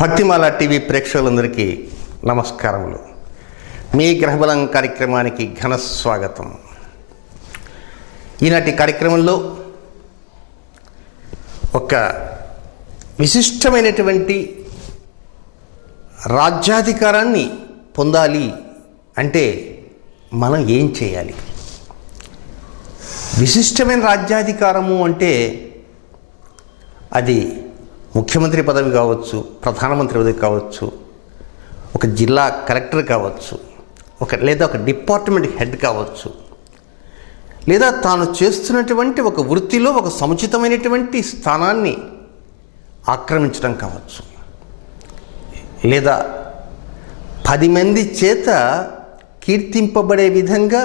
Bhaktimala TV ప్రేక్షకులందరికీ నమస్కారములు. మీ గ్రహబలం కార్యక్రమానికి ఘన స్వాగతం. ఈనాటి కార్యక్రమంలో ఒక విశిష్టమైనటువంటి రాజ్యాధికారాన్ని పొందాలి అంటే మనం ఏం చేయాలి? విశిష్టమైన రాజ్యాధికారము అంటే అది ముఖ్యమంత్రి పదవి కావచ్చు, ప్రధానమంత్రి పదవి కావచ్చు, ఒక జిల్లా కలెక్టర్ కావచ్చు, లేదా ఒక డిపార్ట్మెంట్ హెడ్ కావచ్చు, లేదా తాను చేస్తున్నటువంటి ఒక వృత్తిలో ఒక సముచితమైనటువంటి స్థానాన్ని ఆక్రమించడం కావచ్చు, లేదా 10 మంది చేత కీర్తింపబడే విధంగా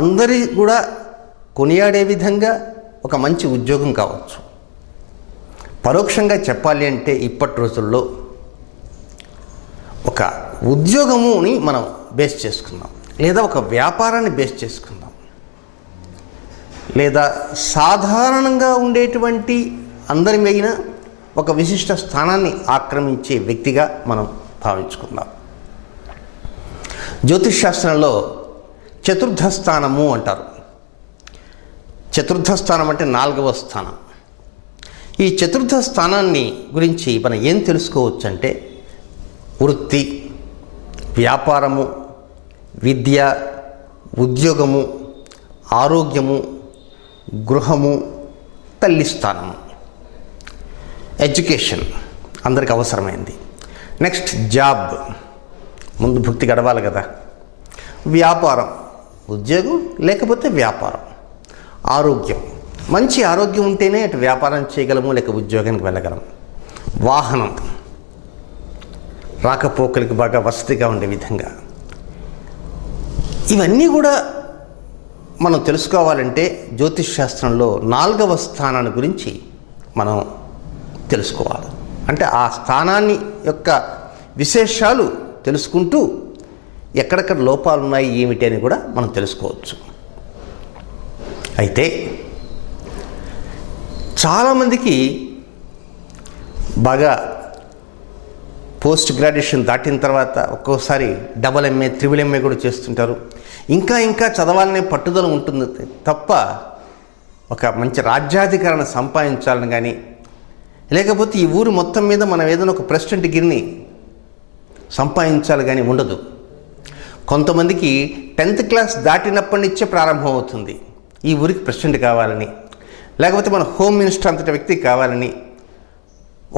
అందరి కూడా కొనియాడే విధంగా ఒక మంచి ఉద్యోగం కావచ్చు. పరోక్షంగా చెప్పాలి అంటే ఇప్పటి రోజుల్లో ఒక ఉద్యోగముని మనం బేస్ చేసుకుందాం, లేదా ఒక వ్యాపారాన్ని బేస్ చేసుకుందాం, లేదా సాధారణంగా ఉండేటువంటి అందరి మీద ఒక విశిష్ట స్థానాన్ని ఆక్రమించే వ్యక్తిగా మనం భావించుకుందాం. జ్యోతిష్ శాస్త్రంలో చతుర్థ స్థానము అంటారు. చతుర్థ స్థానం అంటే 4వ స్థానం. ఈ చతుర్థ స్థానాన్ని గురించి మనం ఏం తెలుసుకోవచ్చు అంటే వృత్తి, వ్యాపారము, విద్య, ఉద్యోగము, ఆరోగ్యము, గృహము, తల్లి స్థానము, ఎడ్యుకేషన్ అందరికి అవసరమైంది. నెక్స్ట్ జాబ్, ముందు భుక్తి గడవాలి కదా. వ్యాపారం, ఉద్యోగం లేకపోతే వ్యాపారం. ఆరోగ్యం, మంచి ఆరోగ్యం ఉంటేనే అటు వ్యాపారం చేయగలము, లేక ఉద్యోగానికి వెళ్ళగలము. వాహనం, రాకపోకలకు బాగా వసతిగా ఉండే విధంగా. ఇవన్నీ కూడా మనం తెలుసుకోవాలంటే జ్యోతిష్ శాస్త్రంలో 4వ స్థానాన్ని గురించి మనం తెలుసుకోవాలి. అంటే ఆ స్థానాన్ని యొక్క విశేషాలు తెలుసుకుంటూ ఎక్కడెక్కడ లోపాలు ఉన్నాయి ఏమిటి అని కూడా మనం తెలుసుకోవచ్చు. అయితే చాలామందికి బాగా పోస్ట్ గ్రాడ్యుయేషన్ దాటిన తర్వాత ఒక్కోసారి డబుల్ ఎంఏ, త్రిబుల్ ఎంఏ కూడా చేస్తుంటారు. ఇంకా చదవాలనే పట్టుదల ఉంటుంది తప్ప ఒక మంచి రాజ్యాధికారాన్ని సంపాదించాలని కానీ, లేకపోతే ఈ ఊరు మొత్తం మీద మనం ఏదైనా ఒక ప్రెసిడెంట్ డిగ్రీని సంపాదించాలి కానీ ఉండదు. కొంతమందికి 10th క్లాస్ దాటినప్పటి నుంచే ప్రారంభం అవుతుంది ఈ ఊరికి ప్రెసిడెంట్ కావాలని, లేకపోతే మన హోమ్ మినిస్టర్ అంతటి వ్యక్తి కావాలని,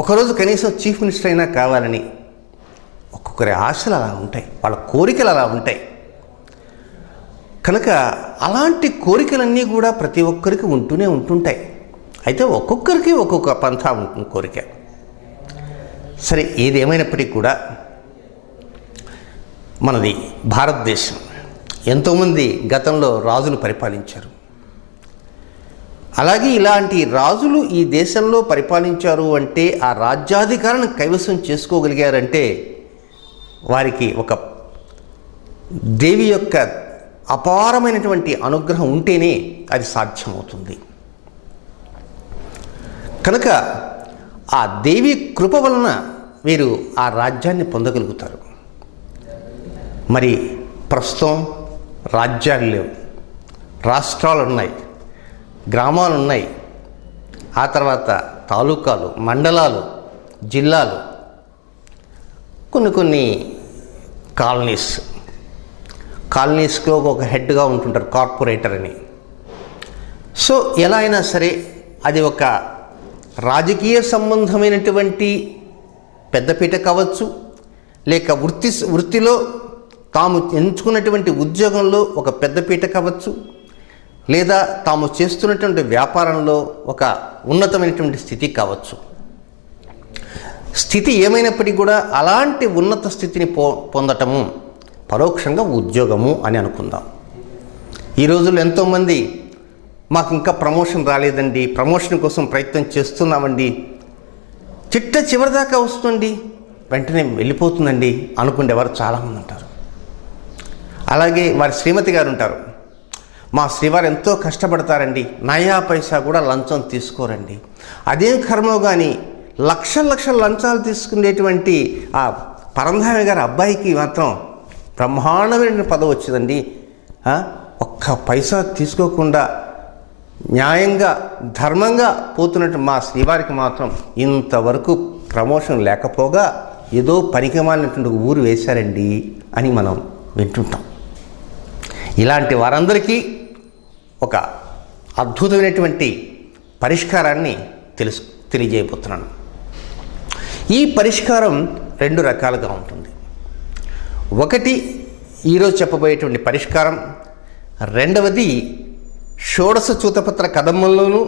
ఒకరోజు కనీసం చీఫ్ మినిస్టర్ అయినా కావాలని. ఒక్కొక్కరి ఆశలు అలా ఉంటాయి, వాళ్ళ కోరికలు అలా ఉంటాయి. కనుక అలాంటి కోరికలన్నీ కూడా ప్రతి ఒక్కరికి ఉంటుంటాయి. అయితే ఒక్కొక్కరికి ఒక్కొక్క పంథా ఉంటుంది కోరిక. సరే, ఏది ఏమైనప్పటికీ కూడా మనది భారతదేశం. ఎంతోమంది గతంలో రాజులు పరిపాలించారు. అలాగే ఇలాంటి రాజులు ఈ దేశంలో పరిపాలించారు అంటే, ఆ రాజ్యాధికారాన్ని కైవసం చేసుకోగలిగారంటే వారికి ఒక దేవి యొక్క అపారమైనటువంటి అనుగ్రహం ఉంటేనే అది సాధ్యమవుతుంది. కనుక ఆ దేవి కృప వలన వీరు ఆ రాజ్యాన్ని పొందగలుగుతారు. మరి ప్రస్తుతం రాజ్యాలు లేవు, రాష్ట్రాలు ఉన్నాయి, గ్రామాలు ఉన్నాయి, ఆ తర్వాత తాలూకాలు, మండలాలు, జిల్లాలు, కొన్ని కాలనీస్లో ఒక హెడ్గా ఉంటుంటారు, కార్పొరేటర్ అని. సో ఎలా అయినా సరే అది ఒక రాజకీయ సంబంధమైనటువంటి పెద్దపీట కావచ్చు, లేక వృత్తిలో తాము ఎంచుకున్నటువంటి ఉద్యోగంలో ఒక పెద్దపీట కావచ్చు, లేదా తాము చేస్తున్నటువంటి వ్యాపారంలో ఒక ఉన్నతమైనటువంటి స్థితి కావచ్చు. స్థితి ఏమైనప్పటికీ కూడా అలాంటి ఉన్నత స్థితిని పొందటము పరోక్షంగా ఉద్యోగము అని అనుకుందాం. ఈ రోజుల్లో ఎంతోమంది మాకు ఇంకా ప్రమోషన్ రాలేదండి, ప్రమోషన్ కోసం ప్రయత్నం చేస్తున్నామండి, చివరిదాకా వస్తుంది, వెంటనే వెళ్ళిపోతుందండి అనుకునేవారు చాలామంది ఉంటారు. అలాగే వారి శ్రీమతి గారు ఉంటారు, మా శ్రీవారు ఎంతో కష్టపడతారండి, నయా పైసా కూడా లంచం తీసుకోరండి, అదేం కర్మో కానీ లక్షల లంచాలు తీసుకునేటువంటి ఆ పరంధామి గారి అబ్బాయికి మాత్రం బ్రహ్మాండమైన పదవి వచ్చిందండి. ఒక్క పైసా తీసుకోకుండా న్యాయంగా ధర్మంగా పోతున్నట్టు మా శ్రీవారికి మాత్రం ఇంతవరకు ప్రమోషన్ లేకపోగా ఏదో పనికిమాలినటువంటి ఊరు వేశారండి అని మనం వింటుంటాం. ఇలాంటి వారందరికీ ఒక అద్భుతమైనటువంటి పరిష్కారాన్ని తెలియజేయబోతున్నాను. ఈ పరిష్కారం 2 రకాలుగా ఉంటుంది. ఒకటి ఈరోజు చెప్పబోయేటువంటి పరిష్కారం, రెండవది షోడశ చూతపత్ర కదమ్మంలోనూ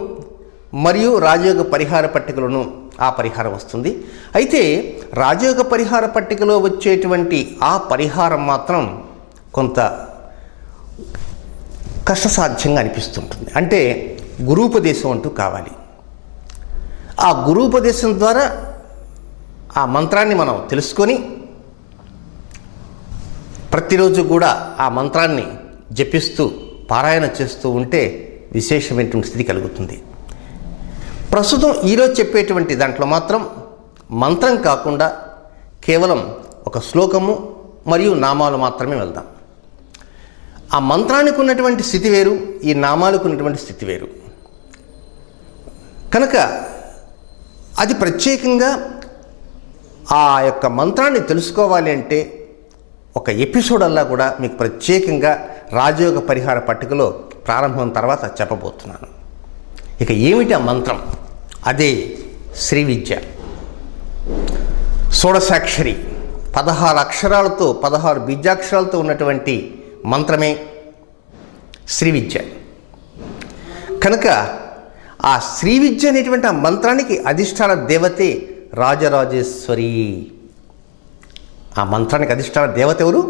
మరియు రాజయోగ పరిహార పట్టికలోనూ ఆ పరిహారం వస్తుంది. అయితే రాజయోగ పరిహార పట్టికలో వచ్చేటువంటి ఆ పరిహారం మాత్రం కొంత కష్టసాధ్యంగా అనిపిస్తుంటుంది. అంటే గురూపదేశం అంటూ కావాలి. ఆ గురూపదేశం ద్వారా ఆ మంత్రాన్ని మనం తెలుసుకొని ప్రతిరోజు కూడా ఆ మంత్రాన్ని జపిస్తూ పారాయణ చేస్తూ ఉంటే విశేషమైనటువంటి స్థితి కలుగుతుంది. ప్రస్తుతం ఈరోజు చెప్పేటువంటి దాంట్లో మాత్రం మంత్రం కాకుండా కేవలం ఒక శ్లోకము మరియు నామాలు మాత్రమే వెళ్దాం. ఆ మంత్రానికి ఉన్నటువంటి స్థితి వేరు, ఈ నామాలకు ఉన్నటువంటి స్థితి వేరు కనుక అది ప్రత్యేకంగా ఆ యొక్క మంత్రాన్ని తెలుసుకోవాలి అంటే ఒక ఎపిసోడ్ అలా కూడా మీకు ప్రత్యేకంగా రాజయోగ పరిహార పట్టికలో ప్రారంభం తర్వాత చెప్పబోతున్నాను. ఇక ఏమిటి ఆ మంత్రం? అదే శ్రీ విద్య. షోడశాక్షరి 16 అక్షరాలతో 16 బీజాక్షరాలతో ఉన్నటువంటి మంత్రమే శ్రీ విద్య. కనుక ఆ శ్రీ విద్య అనేటువంటి ఆ మంత్రానికి అధిష్టాన దేవతే రాజరాజేశ్వరి. ఆ మంత్రానికి అధిష్టాన దేవత ఎవరు?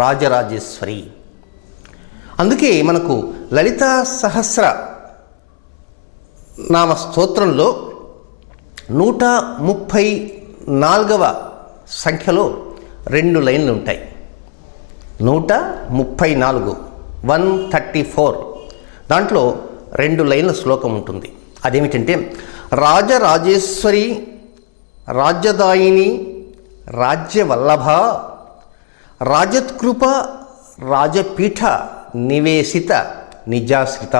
రాజరాజేశ్వరి. అందుకే మనకు లలితా సహస్ర నామ స్తోత్రంలో 134వ సంఖ్యలో 2 లైన్లు ఉంటాయి. 134 134 దాంట్లో 2 లైన్ల శ్లోకం ఉంటుంది. అదేమిటంటే రాజరాజేశ్వరి రాజ్యదాయిని రాజ్యవల్లభ రాజత్కృప రాజపీఠ నివేశిత నిజాశ్రిత.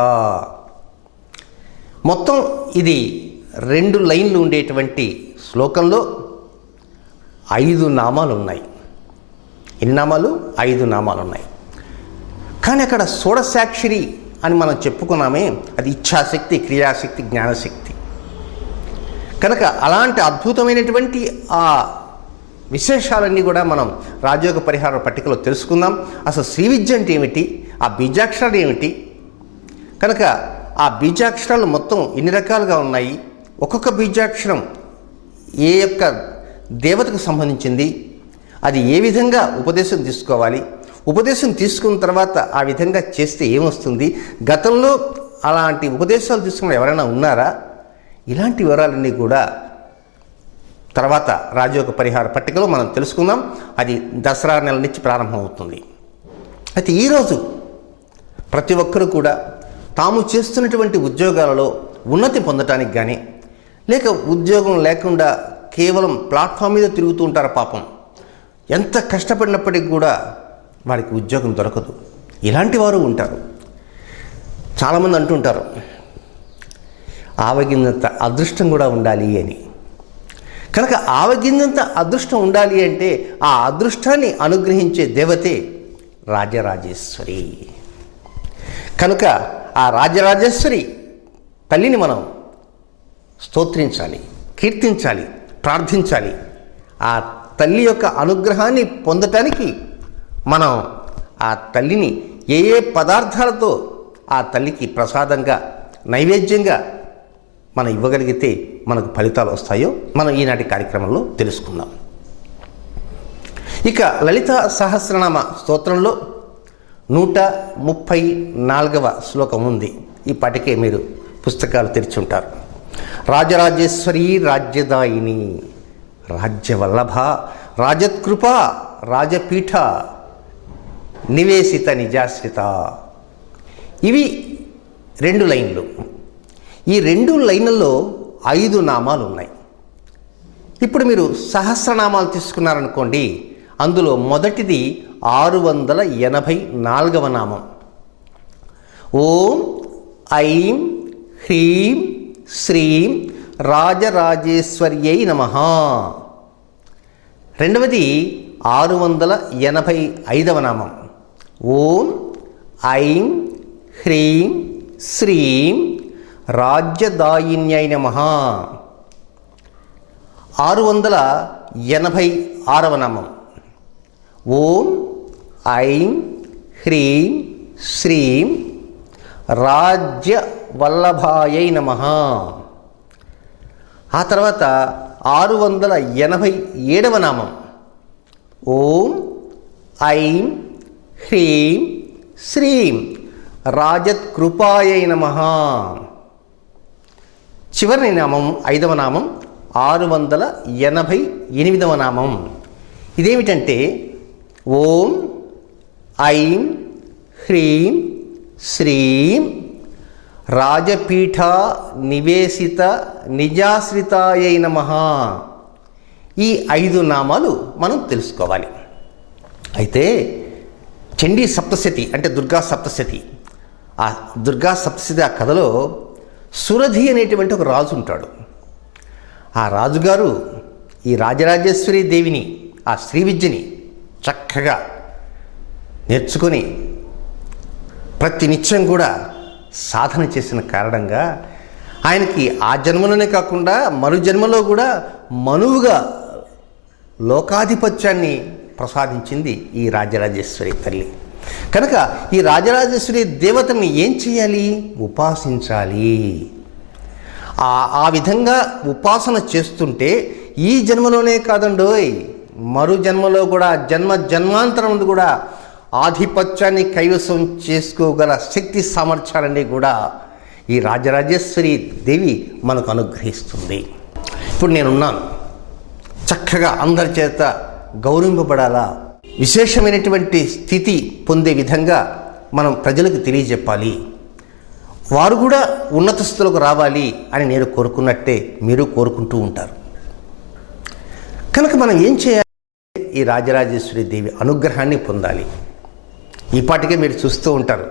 మొత్తం ఇది 2 లైన్లు ఉండేటువంటి శ్లోకంలో 5 నామాలు ఉన్నాయి. ఎన్ని నామాలు? 5 నామాలు ఉన్నాయి. కానీ అక్కడ షోడశాక్షరి అని మనం చెప్పుకున్నామే, అది ఇచ్ఛాశక్తి, క్రియాశక్తి, జ్ఞానశక్తి. కనుక అలాంటి అద్భుతమైనటువంటి ఆ విశేషాలన్నీ కూడా మనం రాజయోగ పరిహార పట్టికలో తెలుసుకుందాం. అసలు శ్రీ విద్య అంటే ఏమిటి, ఆ బీజాక్షరాలు ఏమిటి, కనుక ఆ బీజాక్షరాలు మొత్తం ఎన్ని రకాలుగా ఉన్నాయి, ఒక్కొక్క బీజాక్షరం ఏ యొక్క దేవతకు సంబంధించింది, అది ఏ విధంగా ఉపదేశం తీసుకోవాలి, ఉపదేశం తీసుకున్న తర్వాత ఆ విధంగా చేస్తే ఏమొస్తుంది, గతంలో అలాంటి ఉపదేశాలు తీసుకున్న ఎవరైనా ఉన్నారా, ఇలాంటి వివరాలన్నీ కూడా తర్వాత రాజయోగ పరిహార పట్టికలో మనం తెలుసుకుందాం. అది దసరా నెల నుంచి ప్రారంభమవుతుంది. అయితే ఈరోజు ప్రతి ఒక్కరూ కూడా తాము చేస్తున్నటువంటి ఉద్యోగాలలో ఉన్నతి పొందటానికి కానీ, లేక ఉద్యోగం లేకుండా కేవలం ప్లాట్ఫామ్ మీద తిరుగుతూ ఉంటారు. పాపం ఎంత కష్టపడినప్పటికీ కూడా వారికి ఉద్యోగం దొరకదు. ఇలాంటి వారు ఉంటారు. చాలామంది అంటుంటారు ఆవగింజంత అదృష్టం కూడా ఉండాలి అని. కనుక ఆవగింజంత అదృష్టం ఉండాలి అంటే ఆ అదృష్టాన్ని అనుగ్రహించే దేవతే రాజరాజేశ్వరి. కనుక ఆ రాజరాజేశ్వరి తల్లిని మనం స్తోత్రించాలి, కీర్తించాలి, ప్రార్థించాలి. ఆ తల్లి యొక్క అనుగ్రహాన్ని పొందటానికి మనం ఆ తల్లిని ఏ ఏ పదార్థాలతో ఆ తల్లికి ప్రసాదంగా నైవేద్యంగా మనం ఇవ్వగలిగితే మనకు ఫలితాలు వస్తాయో మనం ఈనాటి కార్యక్రమంలో తెలుసుకుందాం. ఇక లలిత సహస్రనామ స్తోత్రంలో 134వ శ్లోకం ఉంది. ఈ పాటికే మీరు పుస్తకాలు తెరిచి ఉంటారు. రాజరాజేశ్వరి రాజ్యదాయిని రాజ్యవల్లభ రాజత్కృప రాజపీఠ నివేశిత నిజాశ్రిత. ఇవి 2 లైన్లు. ఈ 2 లైన్లలో 5 నామాలు ఉన్నాయి. ఇప్పుడు మీరు సహస్రనామాలు తీసుకున్నారనుకోండి, అందులో మొదటిది 684వ నామం. ఓం ఐం హ్రీం శ్రీం రాజరాజేశ్వర్యై నమః. రెండవది 685వ నామం. ఓం ఐం హ్రీం శ్రీం రాజ్యదాయిన్యై నమః. 686వ నామం. ఓం ఐం హ్రీం శ్రీం రాజ్యవల్లభాయై నమః. ఆ తర్వాత 687వ నామం. ఓం ఐం హ్రీం శ్రీం రాజత్కృపాయై నమః. చివరి నామం 5వ నామం 688వ నామం. ఇదేమిటంటే ఓం ఐం హ్రీం శ్రీం రాజపీఠ నివేశిత నిజాశ్రితాయై నమః. ఈ 5 నామాలు మనం తెలుసుకోవాలి. అయితే చండీ సప్తశతి అంటే దుర్గా సప్తశతి, ఆ దుర్గా సప్తశతి ఆ కథలో సురధి అనేటువంటి ఒక రాజు ఉంటాడు. ఆ రాజుగారు ఈ రాజరాజేశ్వరి దేవిని, ఆ శ్రీ విద్యని చక్కగా నేర్చుకొని ప్రతి నిత్యం కూడా సాధన చేసిన కారణంగా ఆయనకి ఆ జన్మలోనే కాకుండా మరు జన్మలో కూడా మనువుగా లోకాధిపత్యాన్ని ప్రసాదించింది ఈ రాజరాజేశ్వరి తల్లి. కనుక ఈ రాజరాజేశ్వరి దేవతని ఏం చేయాలి? ఉపాసించాలి. ఆ విధంగా ఉపాసన చేస్తుంటే ఈ జన్మలోనే కాదండోయ్, మరు జన్మలో కూడా జన్మాంతరం కూడా ఆధిపత్యాన్ని కైవసం చేసుకోగల శక్తి సామర్థ్యాలన్నీ కూడా ఈ రాజరాజేశ్వరి దేవి మనకు అనుగ్రహిస్తుంది. ఇప్పుడు నేనున్నాను, చక్కగా అందరి చేత గౌరవింపబడాలా, విశేషమైనటువంటి స్థితి పొందే విధంగా మనం ప్రజలకు తెలియజెప్పాలి, వారు కూడా ఉన్నత స్థితిలోకి రావాలి అని నేను కోరుకున్నట్టే మీరు కోరుకుంటూ ఉంటారు. కనుక మనం ఏం చేయాలి? ఈ రాజరాజేశ్వరి దేవి అనుగ్రహాన్ని పొందాలి. ఈపాటికే మీరు చూస్తూ ఉంటారు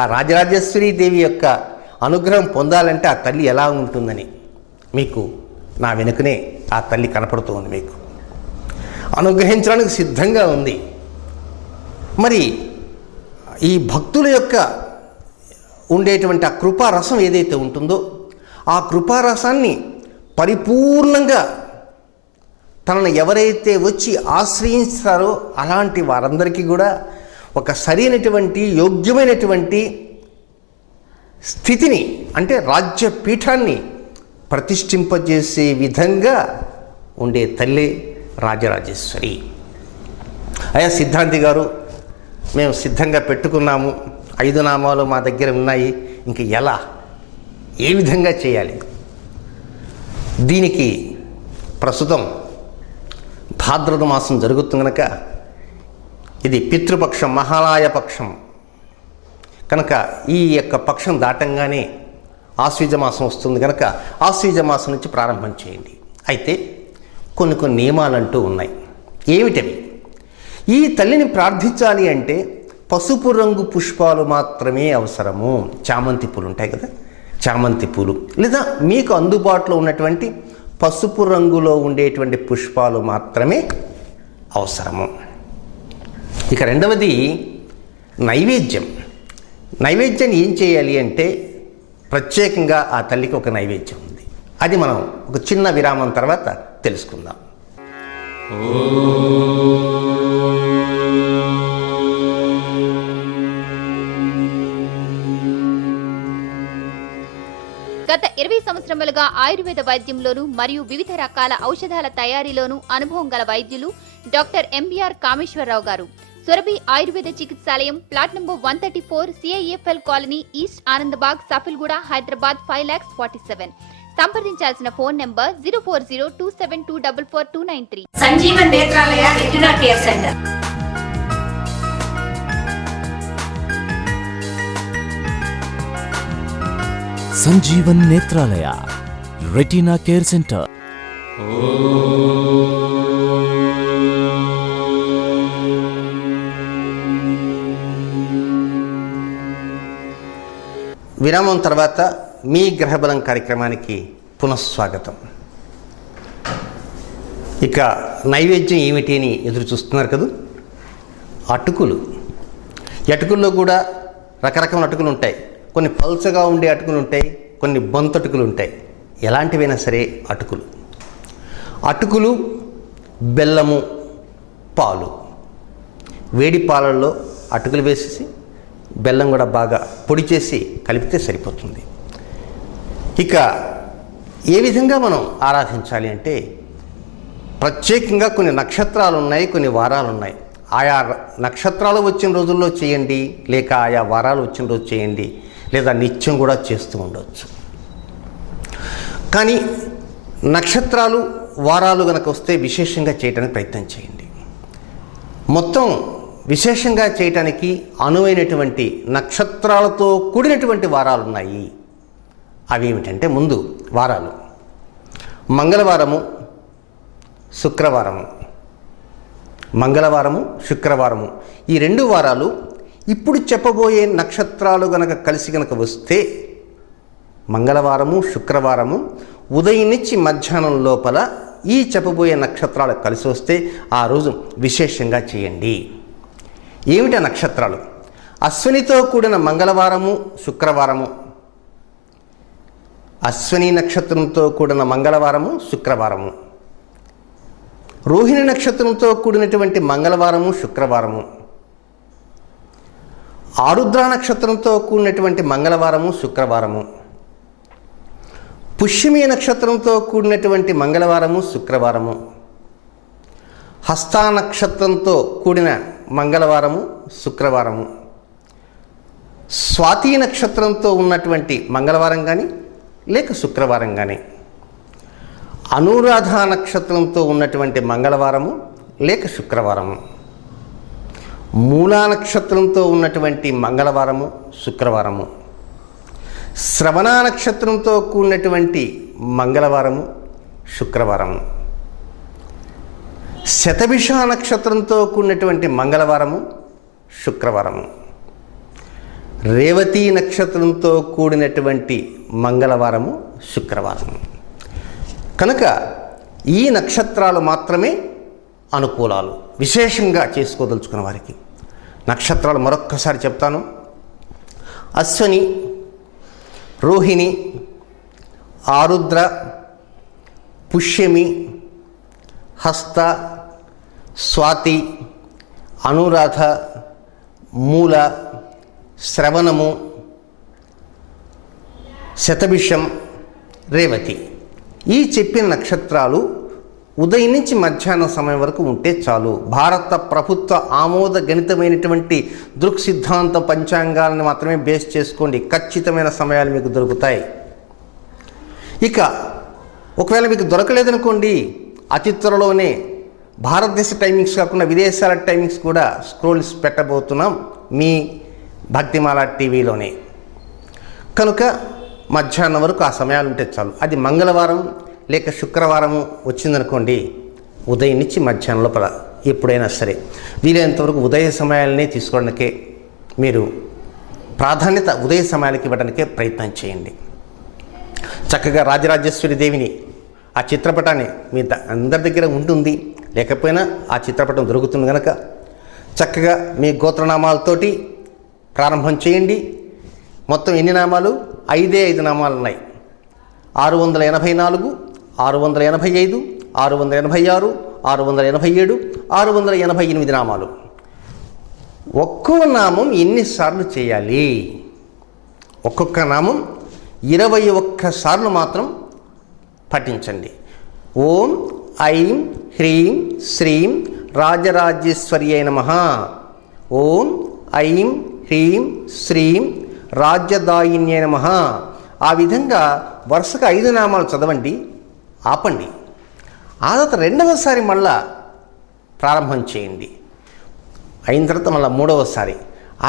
ఆ రాజరాజేశ్వరి దేవి యొక్క అనుగ్రహం పొందాలంటే ఆ తల్లి ఎలా ఉంటుందని. మీకు నా వెనుకనే ఆ తల్లి కనపడుతూ ఉంది, మీకు అనుగ్రహించడానికి సిద్ధంగా ఉంది. మరి ఈ భక్తుల యొక్క ఉండేటువంటి ఆ కృపారసం ఏదైతే ఉంటుందో ఆ కృపారసాన్ని పరిపూర్ణంగా తనను ఎవరైతే వచ్చి ఆశ్రయిస్తారో అలాంటి వారందరికీ కూడా ఒక సరైనటువంటి యోగ్యమైనటువంటి స్థితిని, అంటే రాజ్యపీఠాన్ని ప్రతిష్ఠింపజేసే విధంగా ఉండే తల్లి రాజరాజేశ్వరి. అయ్యా సిద్ధాంతి గారు, మేము సిద్ధంగా పెట్టుకున్నాము, 5 నామాలు మా దగ్గర ఉన్నాయి, ఇంక ఎలా, ఏ విధంగా చేయాలి? దీనికి ప్రస్తుతం భాద్రపద మాసం జరుగుతుంది కనుక ఇది పితృపక్షం, మహాలయ పక్షం కనుక ఈ యొక్క పక్షం దాటంగానే ఆశ్వీజ మాసం వస్తుంది కనుక ఆశ్వీజ మాసం నుంచి ప్రారంభం చేయండి. అయితే కొన్ని నియమాలంటూ ఉన్నాయి. ఏమిటవి? ఈ తల్లిని ప్రార్థించాలి అంటే పసుపు రంగు పుష్పాలు మాత్రమే అవసరము. చామంతి పూలు ఉంటాయి కదా, చామంతి పూలు లేదా మీకు అందుబాటులో ఉన్నటువంటి పసుపు రంగులో ఉండేటువంటి పుష్పాలు మాత్రమే అవసరము. ఇక రెండవది నైవేద్యం. నైవేద్యాన్ని ఏం చేయాలి అంటే ప్రత్యేకంగా ఆ తల్లికి ఒక నైవేద్యం ఉంది. అది మనం ఒక చిన్న విరామం తర్వాత తెలుసుకుందాం. గత 20 సంవత్సరములుగా ఆయుర్వేద వైద్యంలోను మరియు వివిధ రకాల ఔషధాల తయారీలోను అనుభవం గల వైద్యులు డాక్టర్ ఎంబీఆర్ కామేశ్వరరావు గారు. Surabhi Ayurveda Chikitsalayam, plot number 134, CIFL colony, east Anandbagh, Safilguda, Hyderabad 5,47,000. సంప్రదించాల్సిన phone number 040272444293. Sanjeevan Netralaya retina care centre. Sanjeevan Netralaya retina care centre. విరామం తర్వాత మీ గ్రహబలం కార్యక్రమానికి పునఃస్వాగతం. ఇక నైవేద్యం ఏమిటి అని ఎదురు చూస్తున్నారు కదా. అటుకులు. అటుకుల్లో కూడా రకరకాల అటుకులు ఉంటాయి. కొన్ని పల్చగా ఉండే అటుకులు ఉంటాయి, కొన్ని బొంతటుకులు ఉంటాయి. ఎలాంటివైనా సరే అటుకులు. అటుకులు, బెల్లము, పాలు. వేడి పాలల్లో అటుకులు వేసేసి బెల్లం కూడా బాగా పొడి చేసి కలిపితే సరిపోతుంది. ఇక ఏ విధంగా మనం ఆరాధించాలి అంటే, ప్రత్యేకంగా కొన్ని నక్షత్రాలు ఉన్నాయి, కొన్ని వారాలు ఉన్నాయి. ఆయా నక్షత్రాలు వచ్చిన రోజుల్లో చేయండి, లేక ఆయా వారాలు వచ్చిన రోజు చేయండి, లేదా నిత్యం కూడా చేస్తూ ఉండవచ్చు. కానీ నక్షత్రాలు వారాలు కనుక వస్తే విశేషంగా చేయడానికి ప్రయత్నం చేయండి. మొత్తం విశేషంగా చేయటానికి అనువైనటువంటి నక్షత్రాలతో కూడినటువంటి వారాలు ఉన్నాయి. అవి ఏమిటంటే, ముందు వారాలు మంగళవారము, శుక్రవారము. మంగళవారము, శుక్రవారము ఈ 2 వారాలు ఇప్పుడు చెప్పబోయే నక్షత్రాలు గనక కలిసి గనక వస్తే, మంగళవారము, శుక్రవారము ఉదయం నుంచి మధ్యాహ్నం లోపల ఈ చెప్పబోయే నక్షత్రాలు కలిసి వస్తే ఆ రోజు విశేషంగా చేయండి. ఏమిటి నక్షత్రాలు? అశ్వినితో కూడిన మంగళవారము, శుక్రవారము. అశ్విని నక్షత్రంతో కూడిన మంగళవారము, శుక్రవారము. రోహిణి నక్షత్రంతో కూడినటువంటి మంగళవారము, శుక్రవారము. ఆరుద్ర నక్షత్రంతో కూడినటువంటి మంగళవారము, శుక్రవారము. పుష్యమి నక్షత్రంతో కూడినటువంటి మంగళవారము, శుక్రవారము. హస్త నక్షత్రంతో కూడిన మంగళవారము, శుక్రవారము. స్వాతి నక్షత్రంతో ఉన్నటువంటి మంగళవారం కానీ లేక శుక్రవారం కానీ. అనురాధ నక్షత్రంతో ఉన్నటువంటి మంగళవారము లేక శుక్రవారము. మూలా నక్షత్రంతో ఉన్నటువంటి మంగళవారము, శుక్రవారము. శ్రవణ నక్షత్రంతో కూడినటువంటి మంగళవారము, శుక్రవారము. శతభిష నక్షత్రంతో కూడినటువంటి మంగళవారము, శుక్రవారము. రేవతి నక్షత్రంతో కూడినటువంటి మంగళవారము, శుక్రవారము. కనుక ఈ నక్షత్రాలు మాత్రమే అనుకూలాలు, విశేషంగా చేసుకోదలుచుకున్న వారికి. నక్షత్రాలు మరొక్కసారి చెప్తాను. అశ్విని, రోహిణి, ఆరుద్ర, పుష్యమి, హస్త, స్వాతి, అనురాధ, మూల, శ్రవణము, శతభిషం, రేవతి. ఈ చెప్పిన నక్షత్రాలు ఉదయం నుంచి మధ్యాహ్నం సమయం వరకు ఉంటే చాలు. భారత ప్రభుత్వ ఆమోద గణితమైనటువంటి దృక్ సిద్ధాంత పంచాంగాలను మాత్రమే బేస్ చేసుకోండి. ఖచ్చితమైన సమయాలు మీకు దొరుకుతాయి. ఇక ఒకవేళ మీకు దొరకలేదనుకోండి, అతి త్వరలోనే భారతదేశ టైమింగ్స్ కాకుండా విదేశాల టైమింగ్స్ కూడా స్క్రోల్స్ పెట్టబోతున్నాం మీ భక్తిమాల టీవీలోనే. కనుక మధ్యాహ్నం వరకు ఆ సమయాలు ఉంటే చాలు. అది మంగళవారం లేక శుక్రవారము వచ్చిందనుకోండి, ఉదయం నుంచి మధ్యాహ్నం లోపల ఎప్పుడైనా సరే వీలైనంతవరకు ఉదయ సమయాలనే తీసుకోవడానికే మీరు ప్రాధాన్యత, ఉదయ సమయాలకి ఇవ్వడానికే ప్రయత్నం చేయండి. చక్కగా రాజరాజేశ్వరి దేవిని ఆ చిత్రపటాన్ని మీ అందరి దగ్గర ఉంటుంది, లేకపోయినా ఆ చిత్రపటం దొరుకుతుంది కనుక చక్కగా మీ గోత్రనామాలతోటి ప్రారంభం చేయండి. మొత్తం ఎన్ని నామాలు? 5 నామాలు ఉన్నాయి. 684, 685, 686, 687, 688 నామాలు. ఒక్కో నామం ఎన్నిసార్లు చేయాలి? ఒక్కొక్క నామం 21 సార్లు మాత్రం పఠించండి. ఓం ఐం హ్రీం శ్రీం రాజరాజేశ్వర్యై నమః. ఓం ఐం హ్రీం శ్రీం రాజ్యదాయిన్యై నమః. ఆ విధంగా వరుసగా 5 నామాలు చదవండి, ఆపండి. ఆ తర్వాత రెండవసారి మళ్ళా ప్రారంభం చేయండి. అయిన తర్వాత మళ్ళీ మూడవసారి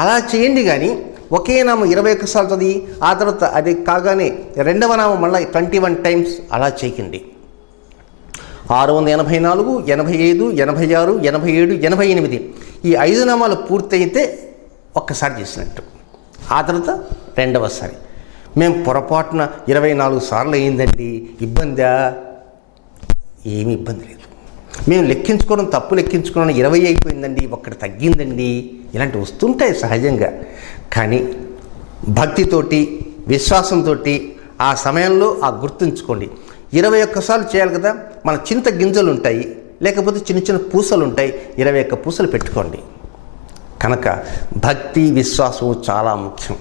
అలా చేయండి. కానీ ఒకే నామం 21 సార్లు చదివి ఆ తర్వాత అది కాగానే రెండవ నామం మళ్ళీ 21 టైమ్స్ అలా చేయకండి. 684, 85, 86, 87, 88 ఈ 5 నామాలు పూర్తయితే ఒక్కసారి చేసినట్టు. ఆ తర్వాత రెండవసారి. మేము పొరపాటున 24 సార్లు అయిందండి, ఇబ్బందా? ఏమీ ఇబ్బంది లేదు. మేము లెక్కించుకోవడం తప్పు లెక్కించుకోవడం 20 అయిపోయిందండి, ఒక్కటి తగ్గిందండి, ఇలాంటివి వస్తుంటాయి సహజంగా. కానీ భక్తితోటి విశ్వాసంతో ఆ సమయంలో గుర్తుంచుకోండి, 21 సార్లు చేయాలి కదా. మన చింత గింజలు ఉంటాయి, లేకపోతే చిన్న చిన్న పూసలు ఉంటాయి, 21 పూసలు పెట్టుకోండి. కనుక భక్తి విశ్వాసం చాలా ముఖ్యం.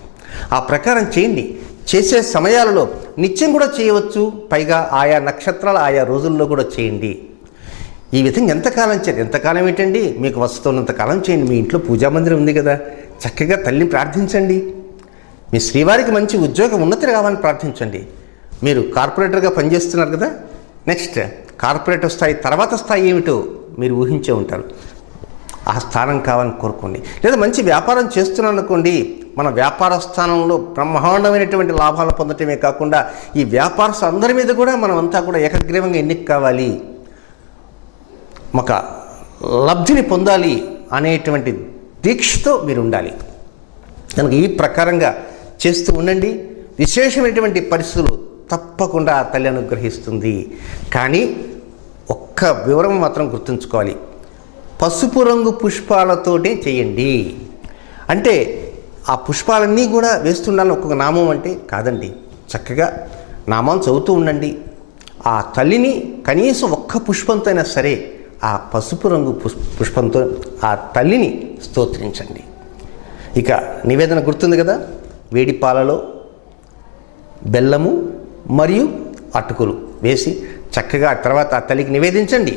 ఆ ప్రకారం చేయండి. చేసే సమయాలలో నిత్యం కూడా చేయవచ్చు, పైగా ఆయా నక్షత్రాలు ఆయా రోజుల్లో కూడా చేయండి. ఈ విధంగా ఎంతకాలం చేయండి. ఎంతకాలం ఏంటండి, మీకు వస్తున్నంతకాలం చేయండి. మీ ఇంట్లో పూజా మందిరం ఉంది కదా, చక్కగా తల్లిని ప్రార్థించండి. మీ శ్రీవారికి మంచి ఉద్యోగం ఉన్నతి రావాలని ప్రార్థించండి. మీరు కార్పొరేటర్గా పనిచేస్తున్నారు కదా, నెక్స్ట్ కార్పొరేటర్ స్థాయి తర్వాత స్థాయి ఏమిటో మీరు ఊహించే ఉంటారు. ఆ స్థానం కావాలని కోరుకోండి. లేదా మంచి వ్యాపారం చేస్తున్నాను అనుకోండి, మన వ్యాపార స్థానంలో బ్రహ్మాండమైనటువంటి లాభాలు పొందటమే కాకుండా ఈ వ్యాపారస్తులు అందరి మీద కూడా మనమంతా కూడా ఏకగ్రీవంగా ఎన్నిక కావాలి, ఒక లబ్ధిని పొందాలి అనేటువంటి దీక్షతో మీరు ఉండాలి. కనుక ఈ ప్రకారంగా చేస్తూ ఉండండి. విశేషమైనటువంటి పరిస్థితులు తప్పకుండా ఆ తల్లి అనుగ్రహిస్తుంది. కానీ ఒక్క వివరం మాత్రం గుర్తుంచుకోవాలి, పసుపు రంగు పుష్పాలతోటే చేయండి. అంటే ఆ పుష్పాలన్నీ కూడా వేస్తుండాలని ఒక్కొక్క నామం అంటే కాదండి. చక్కగా నామం చదువుతూ ఉండండి. ఆ తల్లిని కనీసం ఒక్క పుష్పంతో అయినా సరే ఆ పసుపు రంగు పుష్పంతో ఆ తల్లిని స్తోత్రించండి. ఇక నివేదన గుర్తుంది కదా, వేడి పాలలో బెల్లము మరియు అటుకులు వేసి చక్కగా తర్వాత ఆ తల్లికి నివేదించండి.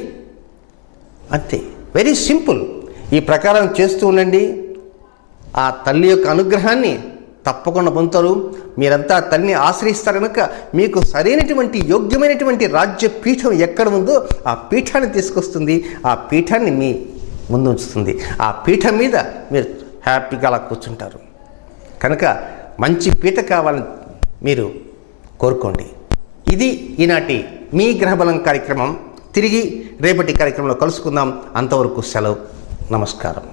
అంతే, వెరీ సింపుల్. ఈ ప్రకారం చేస్తూ ఉండండి. ఆ తల్లి యొక్క అనుగ్రహాన్ని తప్పకుండా పొందుతారు. మీరంతా ఆ తల్లిని ఆశ్రయిస్తారు కనుక మీకు సరైనటువంటి యోగ్యమైనటువంటి రాజ్య పీఠం ఎక్కడ ఉందో ఆ పీఠాన్ని తీసుకొస్తుంది, ఆ పీఠాన్ని మీ ముందు ఉంచుతుంది. ఆ పీఠం మీద మీరు హ్యాపీగా అలా కూర్చుంటారు. కనుక మంచి పీఠ కావాలని మీరు కోరుకోండి. ఇది ఈనాటి మీ గ్రహబలం కార్యక్రమం. తిరిగి రేపటి కార్యక్రమంలో కలుసుకుందాం. అంతవరకు సెలవు. నమస్కారం.